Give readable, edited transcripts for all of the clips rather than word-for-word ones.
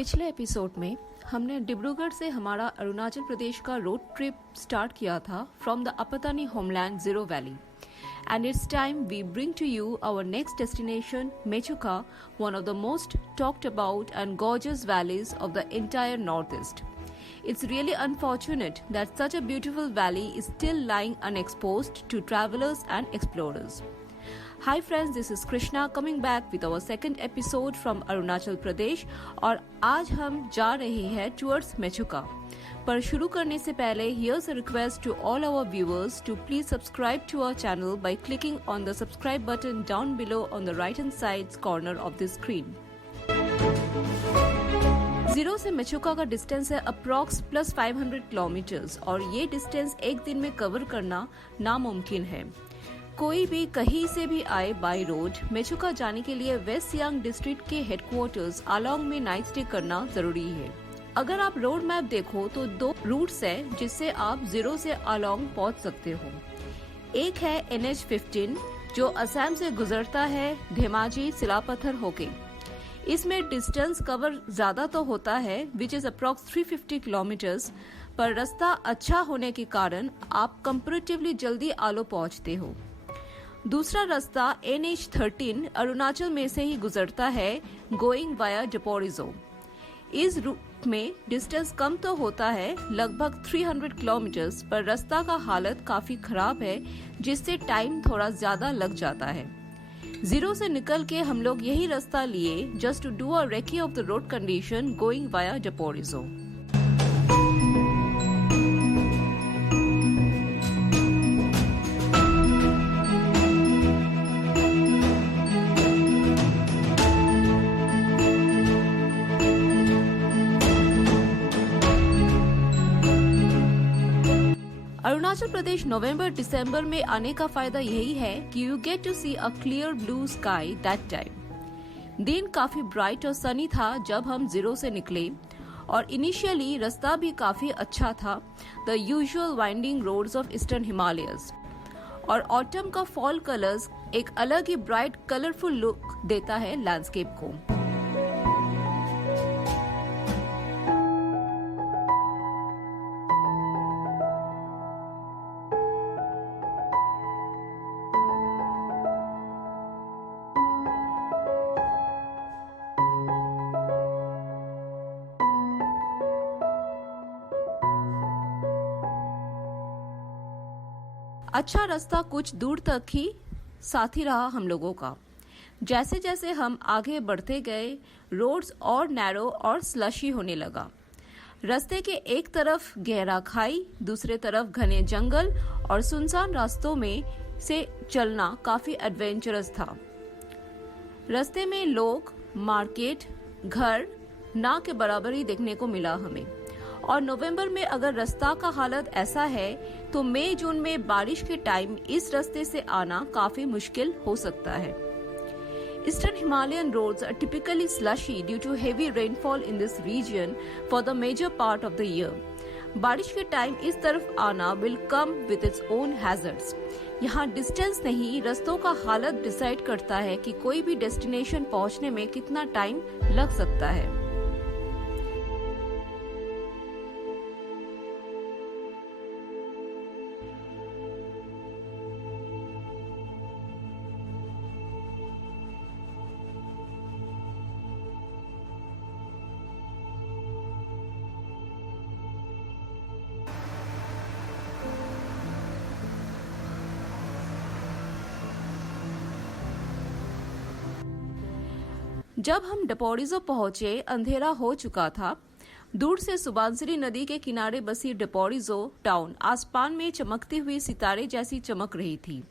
पिछले एपिसोड में हमने डिब्रूगढ़ से हमारा अरुणाचल प्रदेश का रोड ट्रिप स्टार्ट किया था from the Apatani homeland zero valley and it's time we bring to you our next destination, Mechuka, one of the most talked about and gorgeous valleys of the entire Northeast. It's really unfortunate that such a beautiful valley is still lying unexposed to travelers and explorers. Hi friends, this is Krishna coming back with our second episode from Arunachal Pradesh और आज हम जा रहे हैं towards Mechuka. पर शुरू करने से पहले here's a request to all our viewers to please subscribe to our channel by clicking on the subscribe button down below on the right hand side corner of the screen. Zero से मेचुका का distance है approx plus 500 kilometres और ये distance एक दिन में cover करना नामुमकिन है। कोई भी कहीं से भी आए बाय रोड मेचुका जाने के लिए वेस्ट सियांग डिस्ट्रिक्ट के हेडक्वार्टर्स आलोंग में नाइट स्टे करना जरूरी है। अगर आप रोड मैप देखो तो दो रूट्स है जिससे आप जीरो से आलोंग पहुंच सकते हो। एक है NH15 जो असम से गुजरता है धेमाजी सिलापत्थर होके। इसमें डिस्टेंस कवर ज्यादा तो होता है विच इज अप्रॉक्स 350 किलोमीटर्स, पर रास्ता अच्छा होने के कारण आप कंपैरेटिवली जल्दी आलो पहुंचते हो। दूसरा रास्ता NH13 अरुणाचल में से ही गुजरता है गोइंग वाया डपोरिजो। इस रूट में डिस्टेंस कम तो होता है लगभग 300 किलोमीटर्स, पर रास्ता का हालत काफी खराब है जिससे टाइम थोड़ा ज्यादा लग जाता है। जीरो से निकल के हम लोग यही रास्ता लिए just to do a recce of the road condition going via Daporijo. Arunachal Pradesh नवंबर दिसंबर में आने का फायदा यही है कि you get to see a clear blue sky that time. दिन काफी ब्राइट और सनी था जब हम जीरो से निकले और इनिशियली रास्ता भी काफी अच्छा था, the usual winding roads of eastern Himalayas. और ऑटम का फॉल कलर्स एक अलग ही ब्राइट कलरफुल लुक देता है लैंडस्केप को। अच्छा रास्ता कुछ दूर तक ही साथी रहा हम लोगों का। जैसे जैसे हम आगे बढ़ते गए रोड्स और नैरो और स्लशी होने लगा। रास्ते के एक तरफ गहरा खाई, दूसरे तरफ घने जंगल और सुनसान रास्तों में से चलना काफी एडवेंचरस था। रास्ते में लोग, मार्केट, घर ना के बराबर ही देखने को मिला हमें। और नवंबर में अगर रास्ता का हालत ऐसा है तो मई जून में बारिश के टाइम इस रास्ते से आना काफी मुश्किल हो सकता है। Eastern Himalayan roads are typically slushy due to heavy rainfall in this region for the major part of the year. बारिश के टाइम इस तरफ आना will come with its own hazards. यहाँ डिस्टेंस नहीं रास्तों का हालत डिसाइड करता है कि कोई भी डेस्टिनेशन पहुँचने में कितना टाइम लग सकता है। जब हम डपोरिजो पहुंचे अंधेरा हो चुका था। दूर से सुबानसिरी नदी के किनारे बसी डपोरिजो टाउन आसमान में चमकती हुई सितारे जैसी चमक रही थी।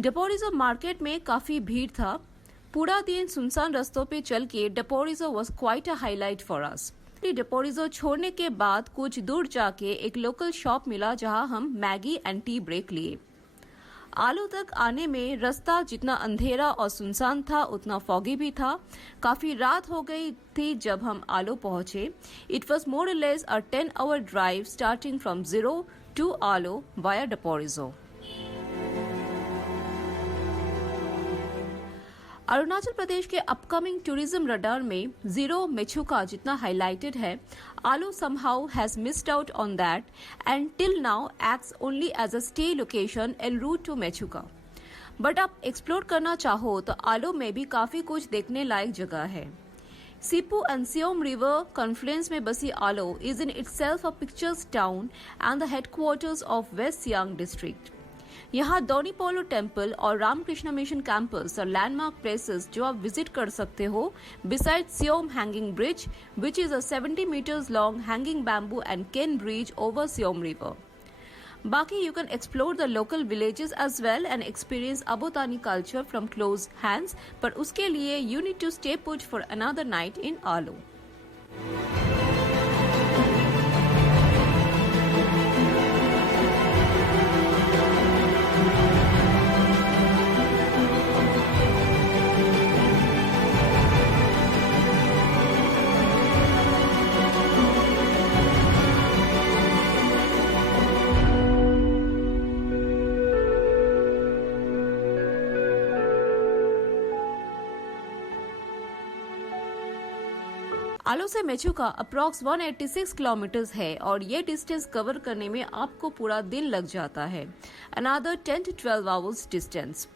डपोरिजो मार्केट में काफी भीड़ था। पूरा दिन सुनसान रास्तों पे चल के Daporijo was quite a highlight for us. Daporijo छोड़ने के बाद कुछ दूर जाके एक लोकल शॉप मिला जहां हम मैगी एंड टी ब्रेक लिए। आलो तक आने में रास्ता जितना अंधेरा और सुनसान था उतना फॉगी भी था। काफी रात हो गई थी जब हम आलो पहुंचे। It was more less a 10-hour drive starting from Ziro to Aalo via Daporijo. Arunachal Pradesh के अपकमिंग टूरिज्म रडार में जीरो मेचुका जितना हाईलाइटेड है, Aalo somehow has missed out on that and till now acts only as a stay location en route to Mechuka. But आप explore करना चाहो तो आलो में भी काफी कुछ देखने लायक जगह है। Sipu and Siyom river confluence में बसी Aalo is in itself a pictures town and the headquarters of West Siang district. यहाँ दोनीपोलो टेम्पल और रामकृष्ण मिशन कैंपस और लैंडमार्क प्लेसेस जो आप विजिट कर सकते हो, beside Siyom hanging bridge which is a 70 meters long hanging bamboo and cane bridge over Siyom river. बाकी you can explore the local villages as well and experience Abotani culture from close hands, पर उसके लिए you need to stay put for another night in Alo. आलो से Mechuka approx 186 kilometres है और ये distance cover करने में आपको पूरा दिन लग जाता है, अनदर 10 to 12 आवर्स डिस्टेंस।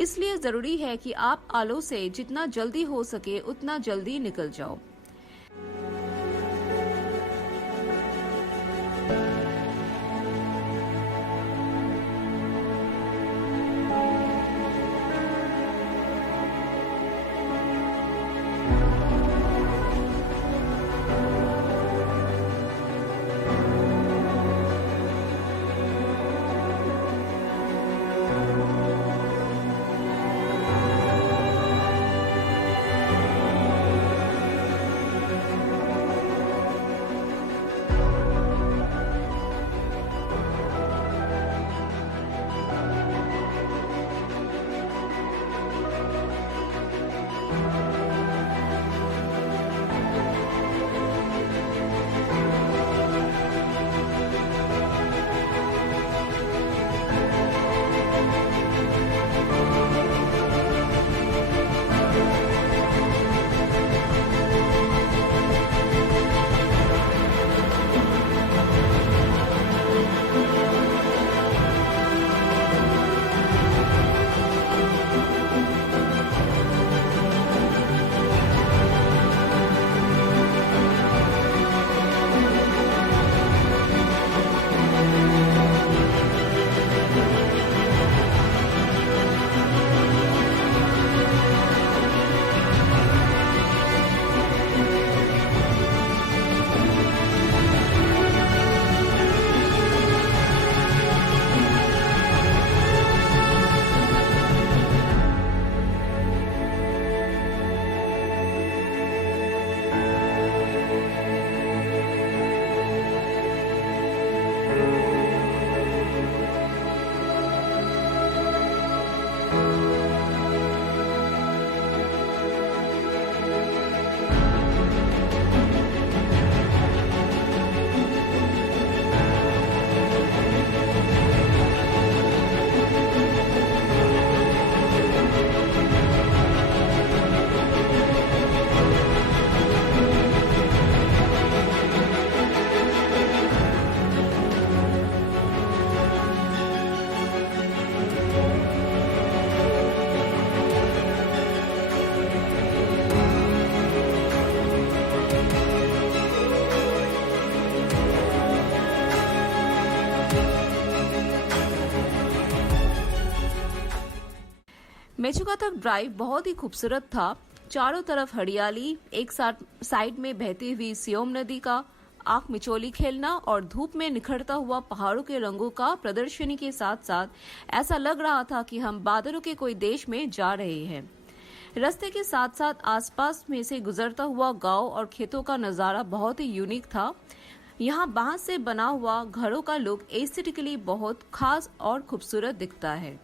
इसलिए जरूरी है कि आप आलो से जितना जल्दी हो सके उतना जल्दी निकल जाओ। मेचुका तक ड्राइव बहुत ही खूबसूरत था। चारों तरफ हरियाली, एक साइड में बहती हुई सियोम नदी का आंख मिचोली खेलना और धूप में निखरता हुआ पहाड़ों के रंगों का प्रदर्शनी के साथ साथ ऐसा लग रहा था कि हम बादलों के कोई देश में जा रहे हैं। रास्ते के साथ साथ आसपास में से गुजरता हुआ गांव और खेतों का नजारा बहुत ही यूनिक था। यहाँ बांस से बना हुआ घरों का लुक एस्थेटिकली बहुत खास और खूबसूरत दिखता है।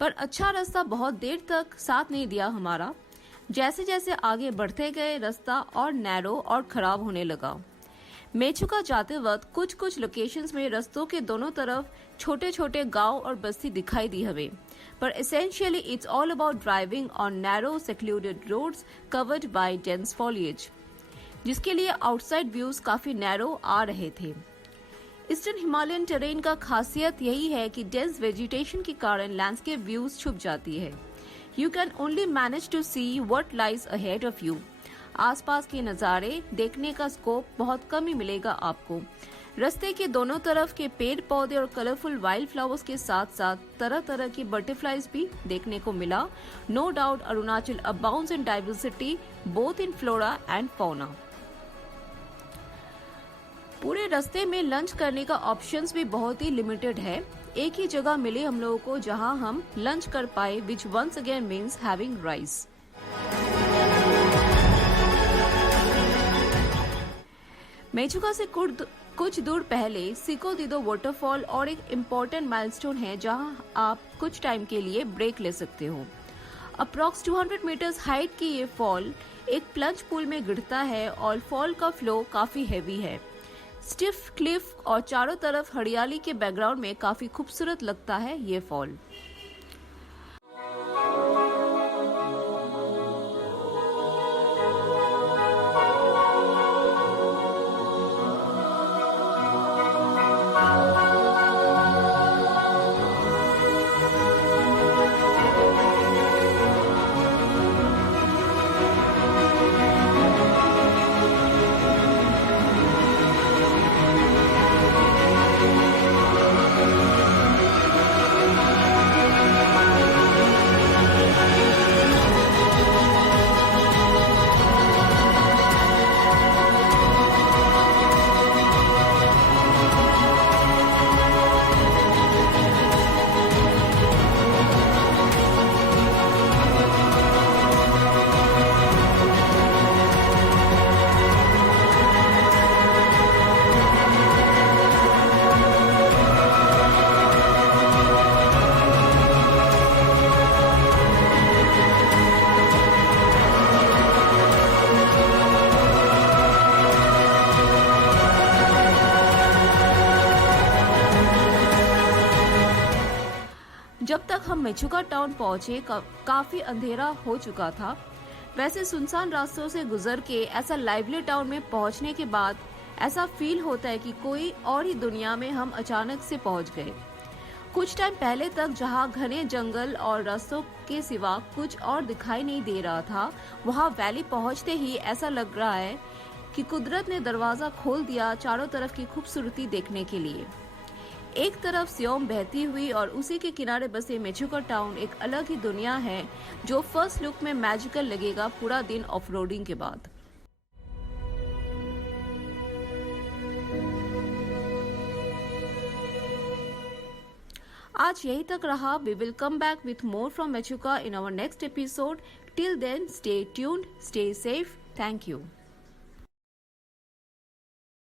पर अच्छा रास्ता बहुत देर तक साथ नहीं दिया हमारा। जैसे जैसे आगे बढ़ते गए रास्ता और नैरो और खराब होने लगा। मेचुका जाते वक्त कुछ कुछ लोकेशंस में रास्तों के दोनों तरफ छोटे छोटे गांव और बस्ती दिखाई दी हमें, पर essentially it's all about driving on narrow secluded roads covered by dense foliage, जिसके लिए आउटसाइड व्यूज काफी नैरो आ रहे थे। ईस्टर्न हिमालयन टेरेन का खासियत यही है कि डेंस वेजिटेशन के कारण लैंडस्केप व्यूज छुप जाती है। You can only manage to see what lies ahead of you. आसपास के नज़ारे देखने का स्कोप बहुत कम ही मिलेगा आपको। रास्ते के दोनों तरफ के पेड़ पौधे और कलरफुल वाइल्ड फ्लावर्स के साथ साथ तरह तरह की बटरफ्लाइज भी देखने को मिला। No doubt Arunachal abounds in diversity both in flora and fauna. पूरे रास्ते में लंच करने का ऑप्शंस भी बहुत ही लिमिटेड है। एक ही जगह मिले हम लोगों को जहां हम लंच कर पाए, which once again means having rice. Mechuka से कुछ दूर पहले सिको दिदो वाटरफॉल और एक इम्पोर्टेंट माइलस्टोन है जहां आप कुछ टाइम के लिए ब्रेक ले सकते हो। अप्रॉक्स 200 मीटर्स हाइट की ये फॉल एक प्लंज पूल में गिरता है और फॉल का फ्लो काफी हैवी है। स्टिफ क्लिफ और चारों तरफ हरियाली के बैकग्राउंड में काफी खूबसूरत लगता है ये फॉल। जब तक हम मेचुका टाउन पहुंचे काफी अंधेरा हो चुका था। वैसे सुनसान रास्तों से गुजर के ऐसा लाइवली टाउन में पहुंचने के बाद ऐसा फील होता है कि कोई और ही दुनिया में हम अचानक से पहुंच गए। कुछ टाइम पहले तक जहां घने जंगल और रास्तों के सिवा कुछ और दिखाई नहीं दे रहा था, वहां वैली पहुंचते ही ऐसा लग रहा है कि कुदरत ने दरवाजा खोल दिया चारों तरफ की खूबसूरती देखने के लिए। एक तरफ सियोम बहती हुई और उसी के किनारे बसे मेचुका टाउन एक अलग ही दुनिया है जो फर्स्ट लुक में मैजिकल लगेगा पूरा दिन ऑफ रोडिंग के बाद। आज यही तक रहा। We will come back with more from Mechuka in our next episode. Till then stay tuned, stay safe. Thank you.